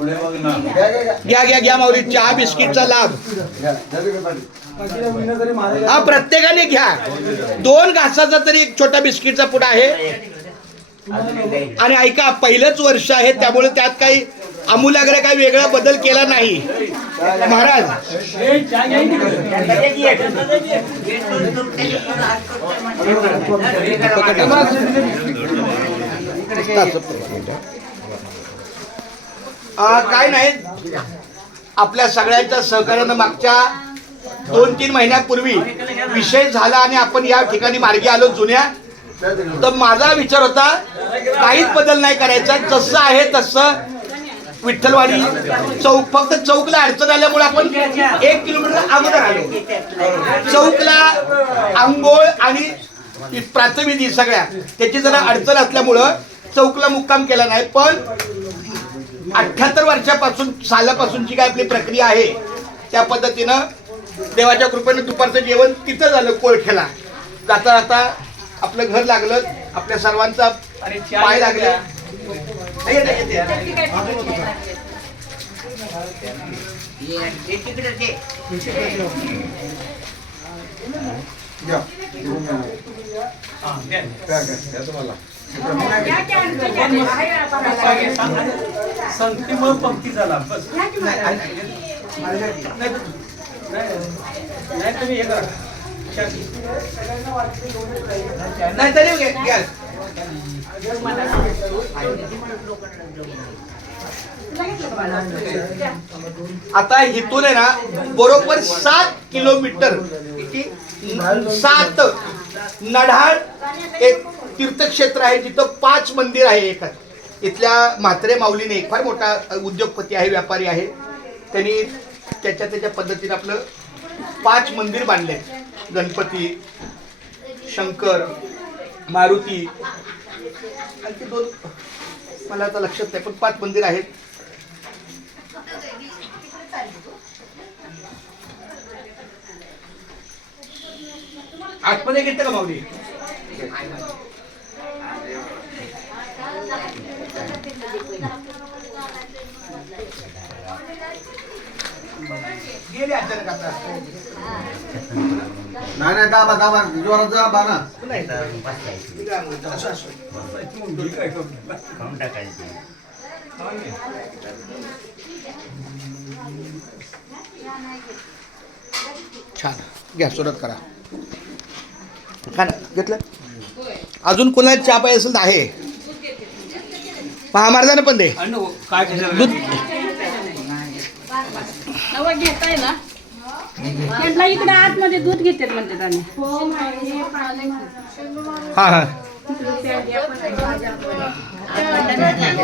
घ्या घ्या घ्या माऊली, चहा बिस्किटचा लाभ हा प्रत्येकाने घ्या. 2 घासाचा तरी एक छोटा बिस्किटचा पुडा आहे. आणि ऐका, पहिलंच वर्ष आहे त्यामुळे त्यात काही आमूलाग्र काही वेगळा बदल केला नाही महाराज. काय नाही, आपल्या सगळ्यांच्या सहकार्यानं मागच्या 2-3 महिन्यापूर्वी विषय झाला आणि आपण या ठिकाणी मार्गी आलो जुन्या. तर माझा विचार होता काहीच बदल नाही करायचा, जसं आहे तसं विठ्ठलवाडी चौक. फक्त चौकला अडचण आल्यामुळे आपण 1 किलोमीटर अगोदर आलो. चौकला आंघोळ आणि प्राथमिक सगळ्या त्याची जरा अडचण असल्यामुळं चौकला मुक्काम केला नाही. पण 78 वर्षापासून सालापासूनची काय आपली प्रक्रिया आहे त्या पद्धतीनं देवाच्या कृपेने दुपारचं जेवण तिथं झालं कोळखेला. जाता जाता आपलं घर लागलं, आपल्या सर्वांचा पाय लागले. संख्येमुळे पंक्ती झाला बस. नाही तुम्ही हे करा नाही तरी घ्या. आता इथून आहे ना बरोबर 7 किलोमीटर 7 नढाळ एक तीर्थक्षेत्र आहे जिथं 5 मंदिर आहे. एक इथल्या म्हात्रे माऊलीने, एक फार मोठा उद्योगपती आहे, व्यापारी आहे, त्यांनी त्याच्या पद्धतीने आपलं 5 मंदिर बांधले. गणपती, शंकर, मारुती, आणखी 2 मला आता लक्षात नाही, पण 5 मंदिर आहेत. आतमध्ये घेतलं का माऊली? गेले अचानक आता. नाही दाबा जोरात दाबा ना. छान, घ्या सुरुवात करा. खा ना, घेतलं. अजून कोणाला चहा पाहिजे असेल तर आहे. महामार्गाने पण दे दूध. घेताय ना म्हटलं इकडे आतमध्ये दूध घेतात म्हणते आणि हा हा.